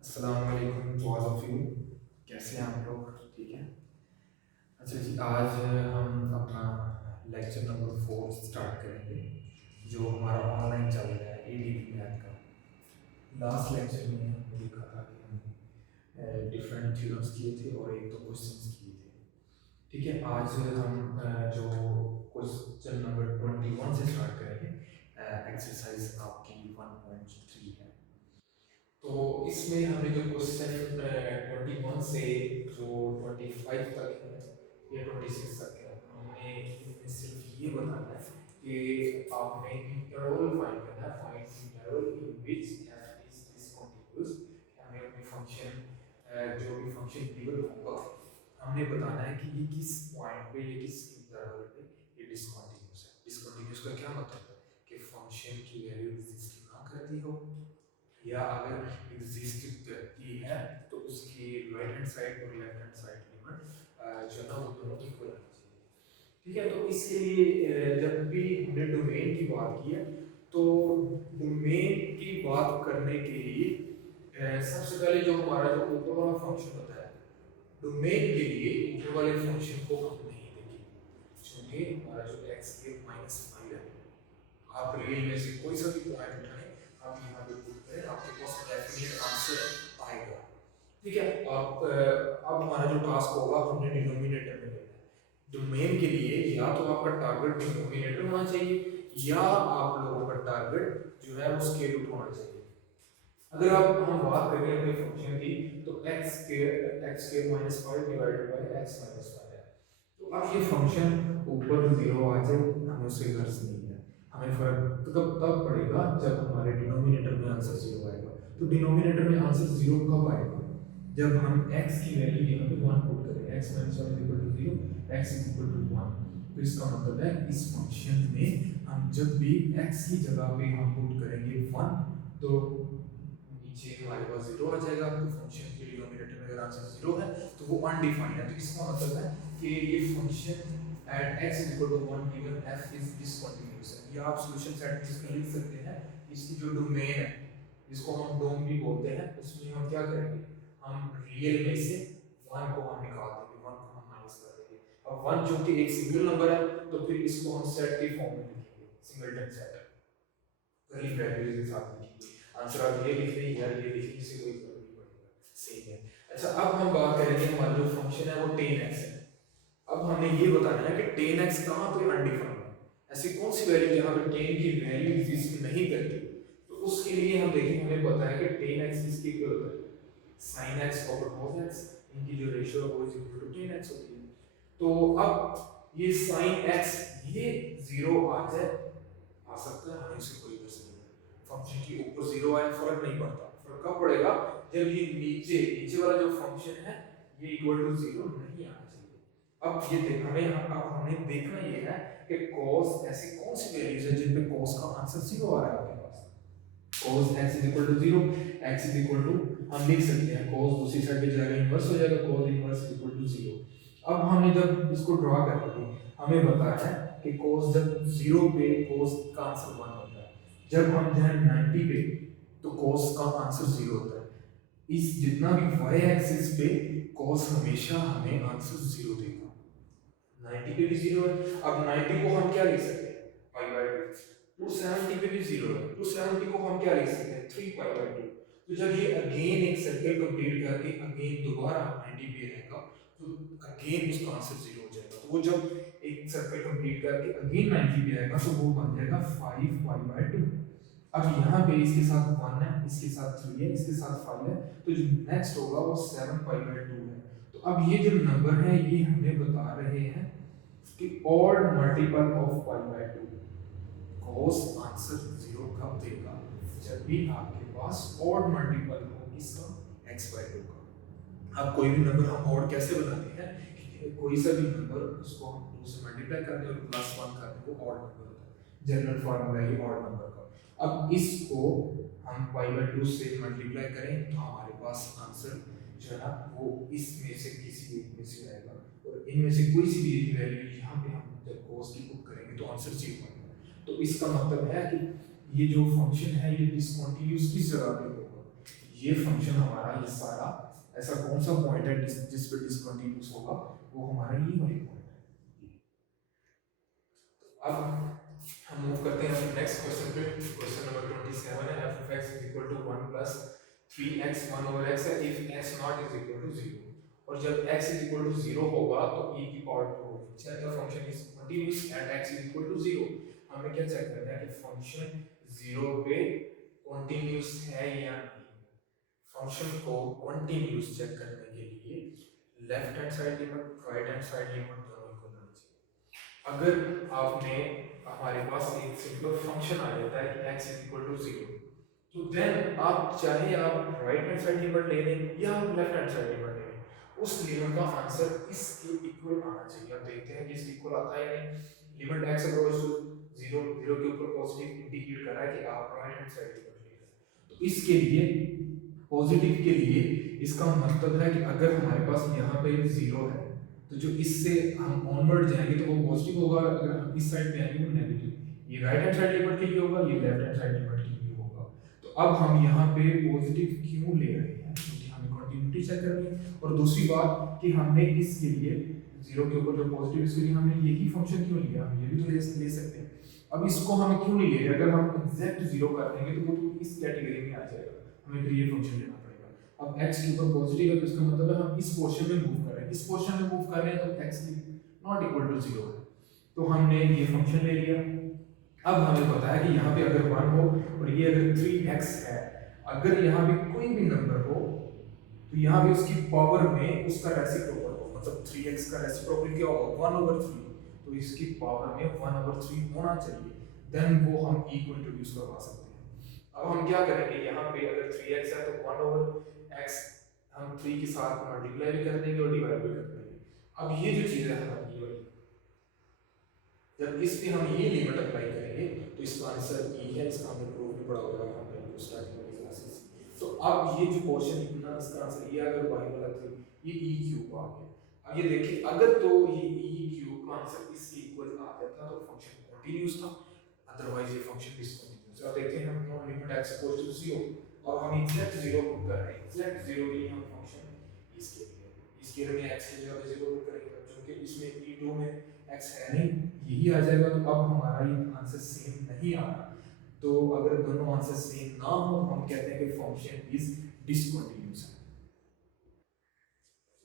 अस्सलाम वालेकुम to all of you. कैसे हैं आप लोग? ठीक है। अच्छा जी, आज हम अपना लेक्चर नंबर 4 स्टार्ट करेंगे जो हमारा ऑनलाइन चल रहा है एडीपी मैथ का। लास्ट लेक्चर में हमने देखा था कि हमने डिफरेंट थ्योरम्स किए थे और एक दो क्वेश्चंस किए थे। ठीक है, आज हम जो क्वेश्चन नंबर 21 से स्टार्ट करेंगे। एक्सरसाइज आपकी 1.3 है। तो इसमें हमें जो क्वेश्चन 21 से जो 25 तक है या 26 तक है, हमने इनमें सिर्फ ये बताना है कि आपने इंटरवल फाइंड करना है, find interval in which F is discontinuous. हमें अपने फंक्शन जो भी फंक्शन गिवन होगा, हमने बताना है कि ये किस पॉइंट पे, ये किस इंटरवल पे ये डिसकंटीन्यूअस है। डिसकंटीन्यूअस का क्या मतलब है कि फंक्शन की वैल्यू एग्जिस्ट ना करती हो, या अगर एग्जिस्ट करती है तो उसकी राइट हैंड साइड और लेफ्ट हैंड साइड लिमिट जो है ना वो दोनों इक्वल होनी चाहिए। ठीक है, तो इसके लिए जब भी हमने डोमेन की बात की है, तो डोमेन की बात करने के लिए सबसे पहले जो हमारा जो ऊपर वाला फंक्शन होता है, डोमेन के लिए ऊपर वाले फंक्शन को हम नहीं देखेंगे, क्योंकि हमारा जो एक्स के माइनस फाइव है, आप रियल में से कोई सा भी पॉइंट उठाएं, आप यहाँ पे पुट करें, आपके पास डेफिनेट आंसर आएगा। ठीक है, आप अब हमारा जो टास्क होगा हमने डिनोमिनेटर में लेना है। डोमेन के लिए या तो आपका टारगेट डिनोमिनेटर होना चाहिए, या आप लोगों का टारगेट जो है वो स्केल रूट होना चाहिए। अगर आप हम बात करें अपने फंक्शन की, तो x square minus five divided by x minus five है। तो अब ये फंक्शन ऊपर जीरो आ जाए, हमें उससे गर्ज नहीं है। हमें फर्क तो तब पड़ेगा जब हमारे डिनोमिनेटर में आंसर जीरो आएगा। तो डिनोमिनेटर में आंसर जीरो कब आएगा? जब हम x की वैल्यू यहाँ पे 1 पुट करें, x minus one equal to zero, x is equal to 1। तो इसका मतलब है इस फंक्शन में हम जब भी x की जगह पे हम पुट करेंगे 1, तो नीचे हमारे पास जीरो आ जाएगा। तो फंक्शन के डिनोमिनेटर में अगर आंसर जीरो है तो वो अनडिफाइंड है। तो इसका मतलब है कि ये function at x is equal to 1 given f is discontinuous है। या आप सॉल्यूशन सेट इसका लिख सकते हैं, इसकी जो डोमेन है जिसको हम डोम भी बोलते हैं, उसमें हम क्या करेंगे, हम रियल में से 1 को हम निकाल देंगे, 1 को हम माइनस कर देंगे। अब 1 जो कि एक सिंगल नंबर है, तो फिर इसको हम सेट के फॉर्म में लिखेंगे, सिंगलटन सेट कर्ली ब्रैकेट के साथ लिखेंगे। आंसर आप ये लिख रहे हैं या ये लिखेंगे, इससे कोई फर्क नहीं पड़ेगा, सेम है। अच्छा, अब हम बात करेंगे हमारा जो फंक्शन है वो 10x है। अब हमें ये बताना है कि 10x कहाँ पे अनडिफाइंड है, ऐसी कौन सी वैल्यू जहाँ पे 10 की वैल्यू एग्जिस्ट नहीं करती। तो उसके लिए हम देखेंगे, हमें पता है कि 10x किसके इक्वल होता है, sin x over cos x, इनकी जो रेशियो है वो इज इक्वल टू 10x होती है। तो अब ये sin x ये जीरो आ जाए, आ सकता है, हमें इससे कोई असर नहीं है। फंक्शन की ऊपर जीरो आए फर्क नहीं पड़ता। फर्क कब पड़ेगा, जब ये नीचे नीचे वाला जो फंक्शन है ये इक्वल टू जीरो नहीं आना चाहिए। अब ये देख हमें अब हमें देखना ये है कि cos ऐसी कौन सी वैल्यूज है जिन पे cos का आंसर जीरो आ रहा है आपके पास। cos x is equal to zero, x is equal to हम लिख सकते हैं cos दूसरी साइड पे जाएगा इनवर्स हो जाएगा, cos inverse is equal to zero. अब हमें जब इसको ड्रा करेंगे, हमें बताना है कि cos जब जीरो पे cos का आंसर 1 होता है, जब हम जाएं 90 पे तो cos का आंसर जीरो होता है। इस जितना भी y एक्सिस पे cos हमेशा हमें आंसर जीरो देगा। 90 पे भी जीरो है। अब 90 को हम क्या लिख सकते हैं, पाई बाय 2। 270 पे भी जीरो है, 270 को हम क्या लिख सकते हैं, 3 पाई बाय 2। तो जब ये अगेन एक सर्कल कंप्लीट करके अगेन दोबारा 90 पे आएगा, तो अगेन उसका आंसर जीरो हो जाएगा। तो वो जब एक सर्कल कंप्लीट करके अगेन 90 पे आएगा तो वो बन जाएगा 5 पाई बाय 2। अब यहाँ पे इसके साथ 1 है, इसके साथ 3 है, इसके साथ 5 है, तो जो नेक्स्ट होगा वो 7 पाई बाय 2 है। तो अब ये जो नंबर है ये हमें बता रहे हैं कि odd multiple of pi by 2। cos answer zero कब देगा, जब भी आपके पास ऑड मल्टीपल हो किसका, x बाय 2 का। अब कोई भी नंबर हम ऑड कैसे बनाते हैं, कोई सा भी नंबर उसको हम 2 से मल्टीप्लाई करते हैं और प्लस 1 करते हैं, वो ऑड नंबर होता है। जनरल फार्मूला है ऑड नंबर का। अब इसको हम पाई बाय 2 से मल्टीप्लाई करें तो हमारे पास आंसर जो है ना वो इसमें से किसी एक में से आएगा, और इनमें से कोई सी भी एक वैल्यू यहाँ पे हम जब cos की पुट करेंगे तो आंसर जीरो आएगा। तो इसका मतलब है कि ये जो फंक्शन है ये डिसकंटीन्यूअस किस जगह पे होगा, ये फंक्शन हमारा ये सारा ऐसा कौन सा पॉइंट है जिस पे डिसकंटिन्यूअस होगा, वो हमारा ये वाली पॉइंट है। अब हम मूव करते हैं नेक्स्ट क्वेश्चन पे। क्वेश्चन नंबर 27 है f of x is equal to 1 plus 3x 1 over x है if x not is equal to 0। और जब x is equal to 0 होगा तो e की पावर 2 होगी। Check the function is continuous at x is equal to 0। हमें क्या check करना है कि फंक्शन 0 पे कंटीन्यूअस है या नहीं। फंक्शन को कंटीन्यूअस चेक करने के लिए left hand side limit right hand side limit दोनों इक्वल होनी चाहिए। अगर आपने हमारे पास एक सिंपल फंक्शन आ जाता है कि x is equal to 0, तो देन आप चाहे आप राइट हैंड साइड लिमिट ले लें या आप लेफ्ट हैंड साइड लिमिट ले लें, उस लिमिट का आंसर इसके इक्वल आना चाहिए। अब देखते हैं कि इसके इक्वल आता है या नहीं। लिमिट x अप्रोच टू 0 0 के ऊपर पॉजिटिव इंडिकेट कर रहा है कि आप राइट हैंड साइड लिमिट ले रहे हैं। तो इसके लिए पॉजिटिव के लिए इसका मतलब है कि अगर हमारे पास यहाँ पे 0 है तो जो इससे हम ऑनवर्ड जाएंगे तो वो पॉजिटिव होगा, अगर हम इस साइड पे आएंगे वो नेगेटिव। ये राइट हैंड साइड लिमिट के लिए होगा, ये लेफ्ट हैंड साइड लिमिट के लिए होगा। तो अब हम यहाँ पे पॉजिटिव क्यों ले रहे हैं, क्योंकि हमें कंटिन्यूटी चेक करनी है। और दूसरी बात कि हमने इसके लिए 0 के ऊपर जो पॉजिटिव, इसके लिए हमने यही फंक्शन क्यों लिया, हम ये भी तो ले सकते हैं। अब इसको हमें क्यों नहीं ले रहे, अगर हम एग्जैक्ट 0 कर देंगे तो वो तो इस कैटेगरी में आ जाएगा, हमें फिर ये फंक्शन लेना पड़ेगा। अब x के ऊपर पॉजिटिव है तो इसका मतलब है हम इस पोर्शन में मूव कर रहे हैं, इस पोर्शन में मूव कर रहे हैं तो x नॉट इक्वल टू 0 है, तो हमने ये फंक्शन ले लिया। अब हमें पता है कि यहाँ पे अगर 1 हो और ये अगर 3x है, अगर यहाँ पे कोई भी नंबर हो तो यहाँ पे उसकी पावर में उसका रेसिप्रोकल हो, मतलब 3x का रेसिप्रोकल क्या होगा 1/3, तो इसकी पावर में 1/3 होना चाहिए, देन वो हम e को इंट्रोड्यूस करवा सकते हैं। अब हम क्या करेंगे, यहाँ पे अगर 3x है तो 1/x हम 3 के साथ मल्टीप्लाई भी कर देंगे और डिवाइड भी कर देंगे। अब ये जो चीज़ है हमारी, जब इस पे हम ये लिमिट अप्लाई करेंगे तो इसका आंसर e है, इसका हमने प्रूफ भी पढ़ा होगा हमने स्टार्टिंग में क्लासेस। तो अब ये जो क्वेश्चन इतना, इसका आंसर ये अगर y वाला 3 ये e क्यूब आ गया। अब ये देखिए अगर तो ये e क्यूब का आंसर इसके इक्वल आ जाता तो फंक्शन कंटीन्यूअस था, अदरवाइज ये फंक्शन डिसकंटीन्यूअस। अब देखते हैं हम लिमिट x इक्वल टू 0 और हम एग्जैक्ट 0 पुट कर रहे हैं। एग्जैक्ट 0 के लिए हम फंक्शन इसके में x की जगह पे 0 पुट करेंगे, क्योंकि इसमें e2 में x है नहीं, यही आ जाएगा। तो अब हमारा ये आंसर सेम नहीं आ रहा, तो अगर दोनों आंसर सेम ना हो तो हम कहते हैं कि फंक्शन इज डिसकंटीन्यूअस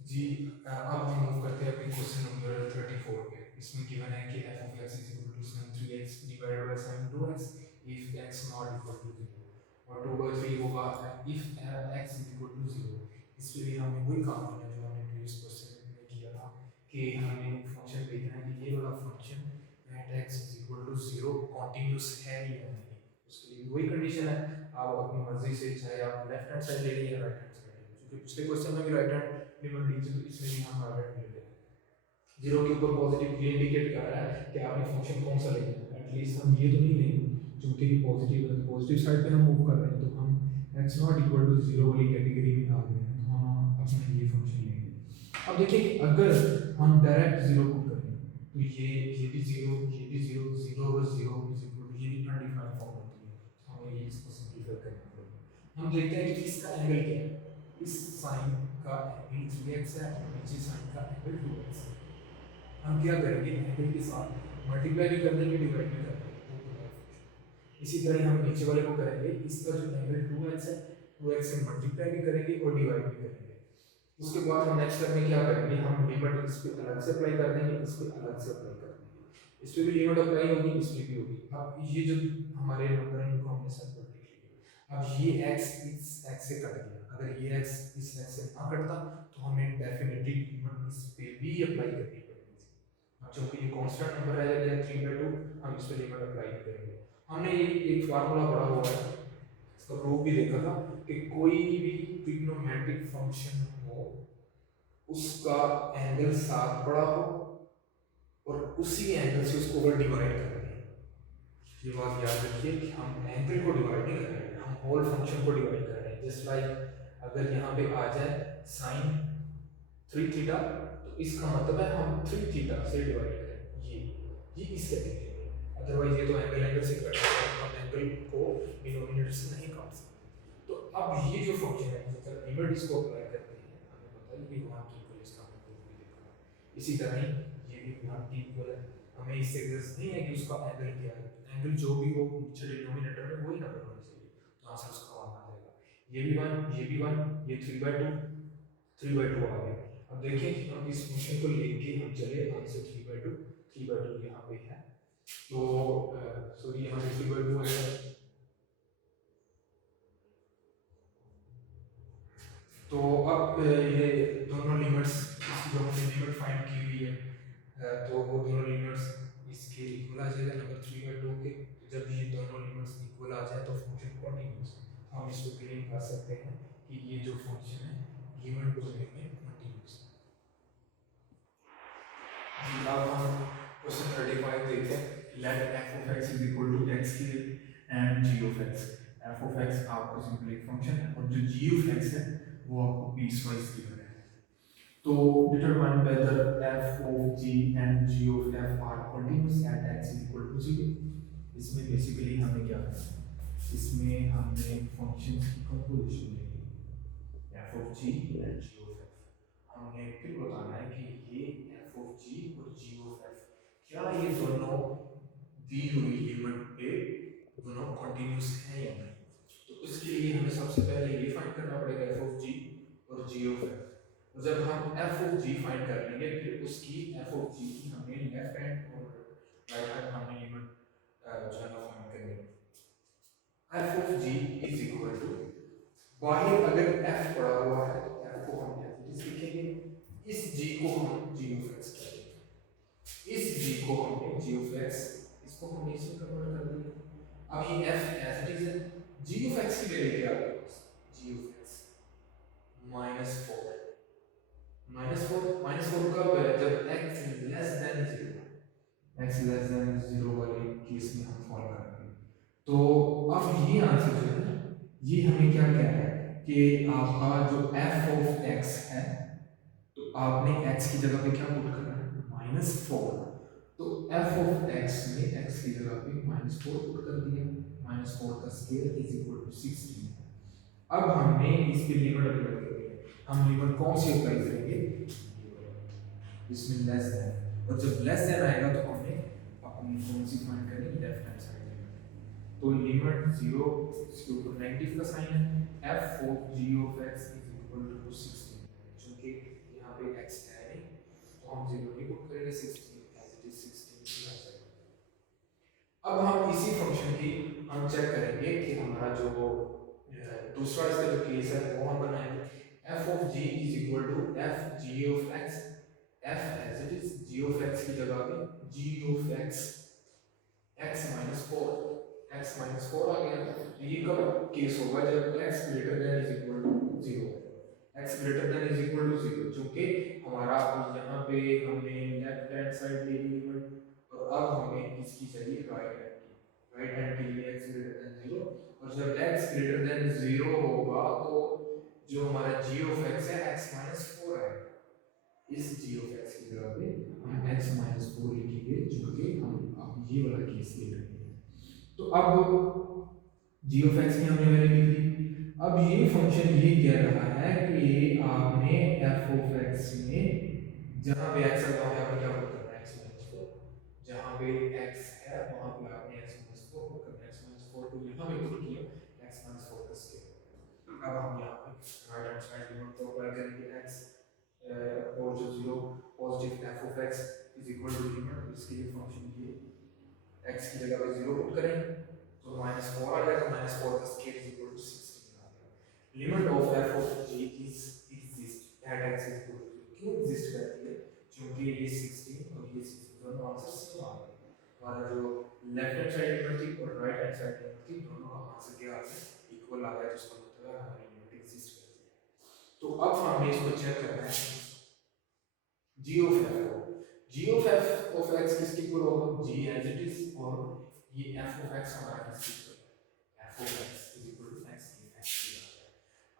जी। अब हम मूव करते हैं अपने क्वेश्चन नंबर 34 पे। इसमें गिवन है कि f of x is equal to sin 3x divided by sin 2x if x not equal to 0, और 2/3 होगा if x is equal to 0। इस पे भी हमें वही काम करना है जो हमने प्रीवियस क्वेश्चन में किया था कि हमें फंक्शन देखना है कि ये वाला function at x is equal to 0 continuous है या नहीं। उसके लिए वही कंडीशन है, आप अपनी मर्जी से चाहे आप लेफ्ट हैंड साइड ले लें या राइट हैंड साइड ले लें, क्योंकि पिछले क्वेश्चन में भी राइट हैंड लिमिट ली थी तो इसमें भी हम राइट हैंड ले लेते हैं। 0 के ऊपर पॉजिटिव ये इंडिकेट कर रहा है कि आपने फंक्शन कौन सा लेना है। एटलीस्ट हम ये तो नहीं लेंगे क्योंकि पॉजिटिव है, पॉजिटिव साइड पे हम मूव कर रहे हैं, तो हम x नॉट इक्वल टू 0 वाली कैटेगरी में आ गए हैं, तो हम अपना ये फंक्शन लेंगे। अब देखिए कि अगर हम डायरेक्ट 0 पुट करें तो ये भी 0, ये भी 0, 0/0 इज इक्वल टू, ये भी अनडिफाइंड फॉर्म होती है, तो हमें ये इसको सिंपलीफाई करना पड़ेगा। हम देखते हैं कि इसका एंगल क्या है, इस साइन का एंगल 3x है और नीचे साइन का एंगल 2x है। हम क्या करेंगे, एंगल के साथ मल्टीप्लाई भी कर देंगे, डिवाइड भी कर देंगे। इसी तरह हम नीचे वाले को करेंगे, इसका जो एंगल 2x है 2x से मल्टीप्लाई भी करेंगे और डिवाइड भी करेंगे। उसके बाद हम नेक्स्ट स्टेप में क्या करेंगे, हम लिमिट इस पे अलग से अप्लाई कर देंगे, इस पे अलग से अप्लाई कर देंगे, इस पे भी लिमिट अप्लाई होगी, इस पे भी होगी। अब ये जो हमारे नंबर है इनको हमने सेपरेट लिख लिया। अब ये x इस x से कट गया, अगर ये x इस x से ना कटता तो हमें डेफिनेटली लिमिट इस पे भी अप्लाई करनी पड़ेगी। अब क्योंकि ये कांस्टेंट नंबर है या 3/2, हम इस पे लिमिट अप्लाई करेंगे। हमने ये एक फार्मूला पढ़ा हुआ है, इसका प्रूफ भी देखा था कि कोई भी ट्रिग्नोमेट्रिक फंक्शन हो उसका एंगल 7 बड़ा हो और उसी एंगल से उसको ओवर डिवाइड कर रहे हैं। ये बात याद रखिए कि हम एंगल को डिवाइड नहीं कर रहे हैं, हम होल फंक्शन को डिवाइड कर रहे हैं। जस्ट लाइक अगर यहाँ पे आ जाए sin 3 थीटा तो इसका मतलब है हम 3 थीटा से डिवाइड करें, ये इस कैटेगरी में, अदरवाइज ये तो एंगल से कट रहा है, हम एंगल को डिनोमिनेटर से नहीं काट सकते। तो अब ये जो फंक्शन है मतलब लिमिट इसको अप्लाई करते हैं, हमें पता है ये वहाँ की इक्वल इसका हमने प्रूफ भी देखा है। इसी तरह ही ये भी यहाँ की इक्वल है, हमें इससे एग्जिस्ट नहीं है कि उसका एंगल क्या है, एंगल जो भी हो नीचे डिनोमिनेटर में वही नंबर होना चाहिए, तो आंसर उसका 1 आ जाएगा। ये भी 1, ये भी 1, ये 3/2 3/2 आ गया। अब देखिए कि हम इस फंक्शन को लेके हम चले आंसर 3/2 यहाँ पे है, तो सॉरी यहाँ पे 3/2 है, तो अब ये दोनों लिमिट्स, इसकी जो हमने लिमिट फाइंड की हुई है, तो वो दोनों लिमिट्स इसके इक्वल आ जाएगा नंबर 3/2 के। जब ये दोनों लिमिट्स इक्वल आ जाए तो फंक्शन कॉन्टिन्यूस, हम इसको क्लेम कर सकते हैं कि ये जो फंक्शन है गिवन डोमेन में कॉन्टिन्यूस है। अब हम क्वेश्चन 35 देखते हैं। Let f of x is equal to x cube and g of x। f of x आपको सिंपल एक फंक्शन है और जो g of x है वो आपको पीसवाइज गिवन है। तो determine whether f of g and g of f are continuous at x is equal to 0। इसमें बेसिकली हमें क्या करना है, इसमें हमने फंक्शन की कंपोजिशन लेनी है f of g and g of f। हमने फिर बताना है कि ये f of g और g of f क्या ये दोनों दी हुई लिमिट पे दोनों कंटिन्यूस हैं या नहीं। तो इसके लिए हमें सबसे पहले ये फाइंड करना पड़ेगा f of g और g of f। तो जब हम f of g फाइंड कर लेंगे फिर उसकी f of g की हमें लेफ्ट हैंड और राइट हैंड हमें लिमिट जो है ना फाइंड करनी है। f of g is equal to, बाहर अगर f पड़ा हुआ है तो f को हम एज लिखेंगे, इस g को हम g of x कहेंगे, इस g को हमने g of x, इसको हमने इसमें कन्वर्ट कर दिया। अब ये f एज इट इज है, g of x की वैल्यू क्या है, g of x -4 कब है, जब x less then 0, x less then 0 वाले केस में हम फॉलो करेंगे। तो अब ये आंसर जो है ये हमें क्या कह रहा है कि आपका जो f of x है, तो आपने x की जगह पे क्या पुट करना है -4, तो f of x में x की जगह पे -4 पुट कर दिया, -4 का स्क्वायर इज इक्वल टू 16। अब हमने इस पे लिमिट अप्लाई करनी है, हम लिमिट कौन सी अप्लाई करेंगे, इसमें लेस देन, और जब लेस देन आएगा तो हमने अपनी कौन सी फाइंड करनी, लेफ्ट हैंड साइड लिमिट। तो लिमिट 0 इसके ऊपर नेगेटिव का साइन है, f of g of x is equal to 16, क्योंकि यहाँ पे x है नहीं तो हम 0 नहीं पुट करेंगे, 16 एज इट इज 16 आ जाएगा। अब हम इसी फंक्शन की हम चेक करेंगे कि हमारा जो दूसरा इसका जो केस है वो हम बनाएंगे, f of g is equal to f g of x, f as it is g of x की जगह पे g of x x minus 4 आ गया। तो ये कब केस होगा, जब x greater than is equal to 0, x greater than is equal to 0, क्योंकि हमारा यहाँ पे हमने लेफ्ट हैंड साइड ले ली लिमिट और अब हमें इसकी चाहिए राइट हैंड के लिए x greater than 0, और जब x greater than 0 होगा तो जो हमारा g of x है x minus 4 है, इस g of x की जगह पे हम x minus 4 लिखेंगे, क्योंकि हम अब ये वाला केस ले रहे हैं। तो अब g of x की हमने वैल्यू लिख दी। अब ये फंक्शन ये कह रहा है कि आपने f of x में जहां पे x है वहां पे आपने क्या पुट करना है, x minus 4, जहां पे x है वहां पे आपने x minus 4 पुट करना है, x minus 4 को यहां पे पुट किया, x minus 4 का स्क्वायर। अब हम यहां पे राइट हैंड साइड लिमिट को अप्लाई करेंगे, x और जो 0 positive f of x is equal to limit, इसके लिए फंक्शन ये x की जगह पे 0 पुट करें तो -4 आ जाएगा, -4 का स्क्वायर इज इक्वल टू 16 आ जाएगा। Limit of f of g is exist at x is equal to, क्यों एग्जिस्ट करती है, क्योंकि ये 16 और ये 16 दोनों आंसर सेम आ गए। हमारा जो लेफ्ट हैंड साइड लिमिट थी और राइट हैंड साइड लिमिट थी, दोनों का आंसर क्या आ गया, इक्वल आ गया, जिसका मतलब है हमारी लिमिट एग्जिस्ट करती है। तो अब हमें इसको चेक करना है g of f को, g of f of x किसके इक्वल होगा, g as it is, और ये f of x हमारा किसके इक्वल है, f of x is equal to x in x की जगह।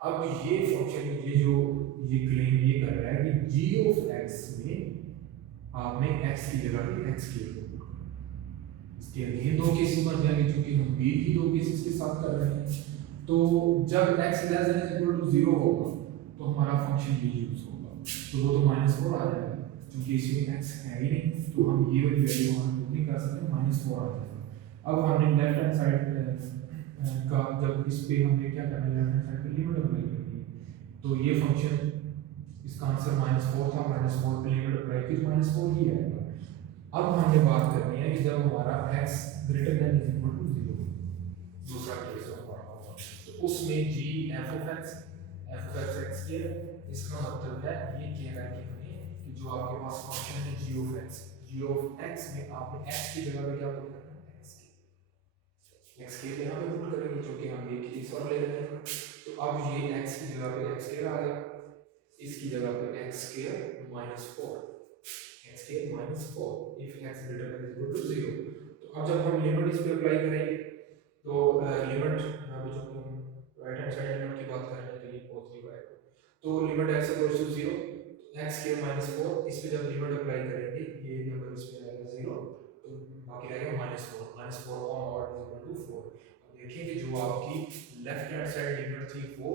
अब ये फंक्शन ये क्लेम ये कर रहा है कि g of x में आपने x की जगह पे x की वैल्यू पुट करना है। इसके अगेन दो केसेस बन जाएंगे, क्योंकि हम b की दो केसेस के साथ कर रहे हैं। तो जब x less than equal to 0 होगा तो हमारा फंक्शन भी यूज होगा, तो वो तो -4 आ जाएगा, क्योंकि इसमें x है ही नहीं तो हम ये वाली वैल्यू वहाँ पुट नहीं कर सकते, -4 आ जाएगा। अब हमने लेफ्ट हैंड साइड का जब इस पे हमने क्या करना है, लेफ्ट हैंड साइड पे लिमिट अप्लाई करनी है, तो ये फंक्शन इसका आंसर -4 था, -4 पे लिमिट अप्लाई की तो -4 ही आएगा। अब हमने बात करनी है कि जब हमारा x greater than is equal to 0, दूसरा केस हमारा होगा, तो उसमें g f(x) x के, इसका मतलब है ये कह रहा है कि हमें कि जो आपके पास फंक्शन है g of x में आपने x की जगह पे क्या पुट करना है, x के यहाँ पे पुट करेंगे, क्योंकि हम एक केस और ले रहे हैं, तो अब ये x की जगह पे x स्क्वायर आ गया, इसकी जगह पे x स्क्वायर -4, x के -4 if x greater than equal to 0। तो अब जब हम लिमिट इस पे अप्लाई करेंगे तो लिमिट यहाँ पे जो हम राइट हैंड साइड लिमिट की बात कर रहे हैं तो ये पॉजिटिव आएगा, तो लिमिट x इक्वल टू 0, तो x के -4 इस पे जब लिमिट अप्लाई करेंगे ये नंबर इस पे आएगा 0, तो बाकी रहेगा -4 और नॉट इक्वल टू 4। अब देखिए कि जो आपकी लेफ्ट हैंड साइड लिमिट थी वो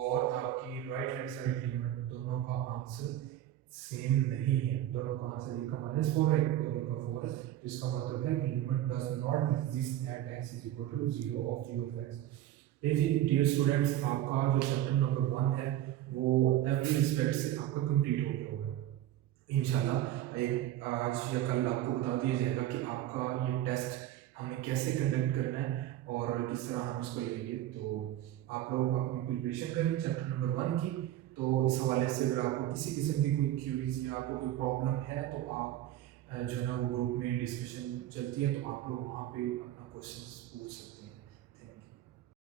और आपकी राइट हैंड साइड लिमिट दोनों का आंसर सेम नहीं है, दोनों का आंसर एक का -4 है, एक का 4 है, तो इसका मतलब है कि limit does not exist at x is equal to 0 of g of x। देखिए डियर स्टूडेंट्स, आपका जो चैप्टर नंबर 1 है वो एवरी रिस्पेक्ट से आपका कंप्लीट हो गया होगा इंशाल्लाह। एक आज या कल आपको बता दिया जाएगा कि आपका ये टेस्ट हमें कैसे कंडक्ट करना है और किस तरह हम इसको लेंगे, तो आप लोग अपनी प्रिपरेशन करें चैप्टर नंबर 1 की। तो इस हवाले से अगर आपको किसी किस्म की कोई क्यूरीज या आपको कोई प्रॉब्लम है तो आप जो है ना वो ग्रुप में डिस्कशन चलती है, तो आप लोग वहाँ पे अपना क्वेश्चन पूछ सकते हैं।